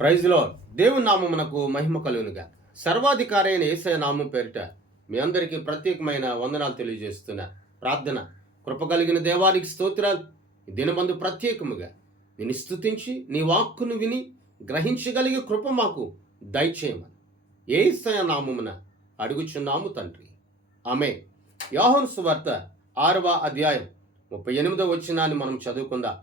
Praise lord. దేవుని నామమునకు మహిమ కలుగునుగా. సర్వాధికారి అయిన యేసయ్య నామం పేరిట మీ అందరికీ ప్రత్యేకమైన వందనాలు తెలియజేస్తున్నా. ప్రార్థన. కృప కలిగిన దేవానికి స్తోత్రాలు. ఈ దినమందు ప్రత్యేకముగా నిన్ను స్తుతించి నీ వాక్కును విని గ్రహించగలిగే కృప మాకు దయచేయమని యేసయ్య నామమున అడుగుచున్నాము తండ్రి. ఆమేన్. యోహాను సువార్త 6వ అధ్యాయం 38వ వచనాన్ని మనం చదువుకుందాం.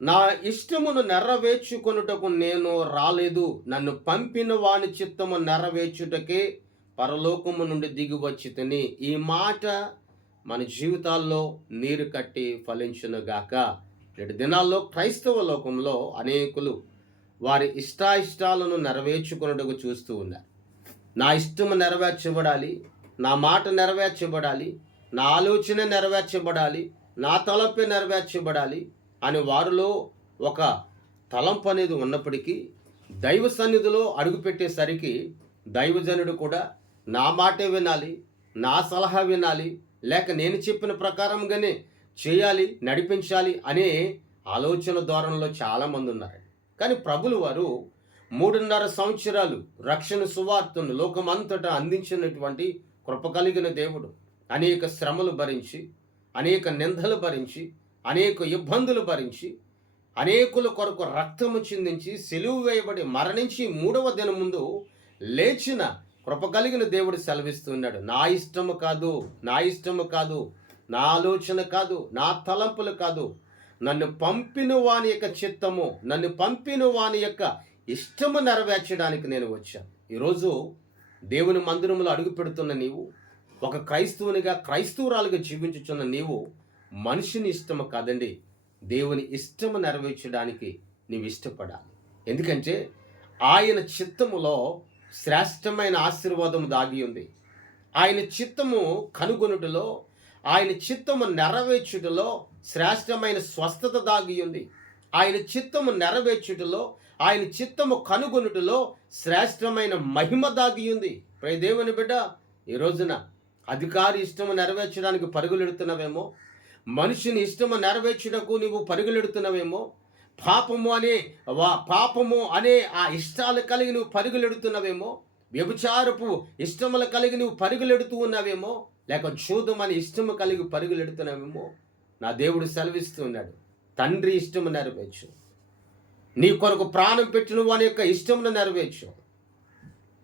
నా ఇష్టమును నెరవేర్చుకొనుటకు నేను రాలేదు, నన్ను పంపిన వాని చిత్తము నెరవేర్చుటకే పరలోకము నుండి దిగి వచ్చి తిని. ఈ మాట మన జీవితాల్లో నీరు కట్టి ఫలించునుగాక. నేటి దినాల్లో క్రైస్తవ లోకంలో అనేకులు వారి ఇష్టాయిష్టాలను నెరవేర్చుకొనుటకు చూస్తూ ఉన్నారు. నా ఇష్టము నెరవేర్చబడాలి, నా మాట నెరవేర్చబడాలి, నా ఆలోచన నెరవేర్చబడాలి, నా తలపే నెరవేర్చబడాలి అని వారిలో ఒక తలంపు అనేది ఉన్నప్పటికీ దైవ సన్నిధిలో అడుగుపెట్టేసరికి దైవజనుడు కూడా నా మాటే వినాలి, నా సలహా వినాలి, లేక నేను చెప్పిన ప్రకారంగానే చేయాలి, నడిపించాలి అనే ఆలోచన ధోరణిలో చాలామంది ఉన్నారు. కానీ ప్రభులు వారు 3.5 సంవత్సరాలు రక్షణ సువార్తను లోకమంతటా అందించినటువంటి కృప కలిగిన దేవుడు అనేక శ్రమలు భరించి, అనేక నిందలు భరించి, అనేక ఇబ్బందులు భరించి, అనేకుల కొరకు రక్తము చిందించి సిలువ వేయబడి మరణించి 3వ దినం ముందు లేచిన కృప కలిగిన దేవుడు సెలవిస్తున్నాడు. నా ఇష్టము కాదు, నా ఇష్టము కాదు, నా ఆలోచన కాదు, నా తలంపులు కాదు, నన్ను పంపిన వాని యొక్క చిత్తము, నన్ను పంపిన వాని యొక్క ఇష్టము నెరవేర్చడానికి నేను వచ్చాను. ఈరోజు దేవుని మందిరంలో అడుగు పెడుతున్న నీవు, ఒక క్రైస్తవునిగా క్రైస్తవురాలుగా జీవించుచున్న నీవు మనిషిని ఇష్టము కాదండి, దేవుని ఇష్టము నెరవేర్చడానికి నీవు ఇష్టపడాలి. ఎందుకంటే ఆయన చిత్తములో శ్రేష్టమైన ఆశీర్వాదం దాగి ఉంది. ఆయన చిత్తము కనుగొనుటలో, ఆయన చిత్తము నెరవేర్చుటలో శ్రేష్టమైన స్వస్థత దాగి ఉంది. ఆయన చిత్తము నెరవేర్చుటలో, ఆయన చిత్తము కనుగొనుటలో శ్రేష్టమైన మహిమ దాగి ఉంది. ప్రియ దేవుని బిడ్డ, ఈ రోజున అధికారి ఇష్టము నెరవేర్చడానికి పరుగులెడుతున్నవేమో, మనిషిని ఇష్టము నెరవేర్చుటకు నీవు పరుగులెడుతున్నవేమో, పాపము అనే ఆ ఇష్టాలు కలిగి నువ్వు పరుగులెడుతున్నవేమో, వ్యభిచారపు ఇష్టములు కలిగి నువ్వు పరుగులెడుతూ ఉన్నావేమో, లేక జూదం అనే ఇష్టము కలిగి పరుగులెడుతున్నావేమో. నా దేవుడు సెలవిస్తూ ఉన్నాడు, తండ్రి ఇష్టము నెరవేర్చు, నీ కొరకు ప్రాణం పెట్టిన వాని యొక్క ఇష్టమును నెరవేర్చు,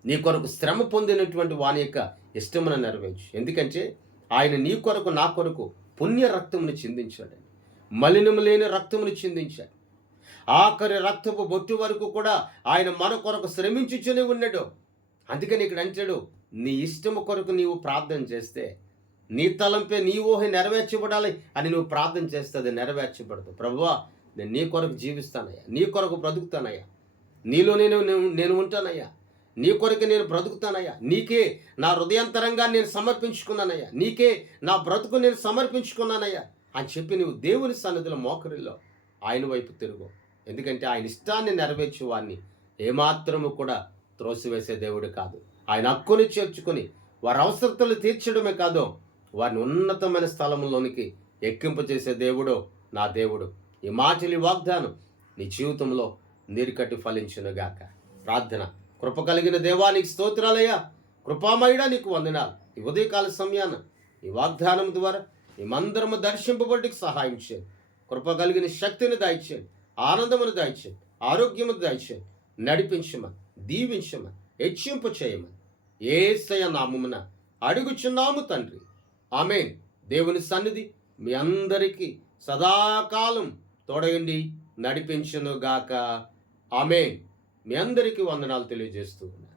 నీ కొరకు శ్రమ పొందినటువంటి వాని యొక్క ఇష్టమును నెరవేర్చు. ఎందుకంటే ఆయన నీ కొరకు నా కొరకు పుణ్య రక్తమును చిందించాడు, మలినము లేని రక్తమును చిందించాడు. ఆఖరి రక్తపు బొట్టు వరకు కూడా ఆయన మన కొరకు శ్రమించుచునే ఉన్నాడు. అందుకని ఇక్కడ అంటాడు, నీ ఇష్టము కొరకు నీవు ప్రార్థన చేస్తే, నీ తలంపే నీ ఊహ నెరవేర్చబడాలి అని నువ్వు ప్రార్థన చేస్తే అది నెరవేర్చబడదు. ప్రభువా, నేను నీ కొరకు జీవిస్తానయ్యా, నీ కొరకు బ్రతుకుతానయ్యా, నీలో నేను ఉంటానయ్యా, నీ కొరకు నేను బ్రతుకుతానయ్యా, నీకే నా హృదయాంతరంగా నేను సమర్పించుకున్నానయ్యా, నీకే నా బ్రతుకు నేను సమర్పించుకున్నానయ్యా అని చెప్పి నువ్వు దేవుని సన్నిధిలో మోకరిల్లో ఆయన వైపు తిరుగు. ఎందుకంటే ఆయన ఇష్టాన్ని నెరవేర్చే వాడిని ఏమాత్రము కూడా త్రోసివేసే దేవుడు కాదు. ఆయన హక్కుని చేర్చుకొని వారి అవసరతలు తీర్చడమే కాదు, వారిని ఉన్నతమైన స్థలంలోనికి ఎక్కింపు చేసే దేవుడు నా దేవుడు. ఈ మాటలి వాగ్దానం నీ జీవితంలో నీరుకట్టి ఫలించునుగాక. ప్రార్థన. కృప కలిగిన దేవానికి స్తోత్రాలయ్యా, కృపామయుడా నీకు వందనాలు. ఈ ఉదయకాల సమయాన ఈ వాగ్దానం ద్వారా మేమందరము దర్శింపబడికి సహాయం చేయండి. కృప కలిగిన శక్తిని దయచేయండి, ఆనందమును దయచేయండి, ఆరోగ్యము దయచేయండి, నడిపించమని, దీవించమని, హెచ్చింపు చేయమని యేసయ్య నామమున అడుగుచున్నాము తండ్రి. ఆమేన్. దేవుని సన్నిధి మీ అందరికీ సదాకాలం తోడయండి, నడిపించునుగాక. ఆమేన్. మీ అందరికీ వందనాలు తెలియజేస్తూ ఉన్నాను.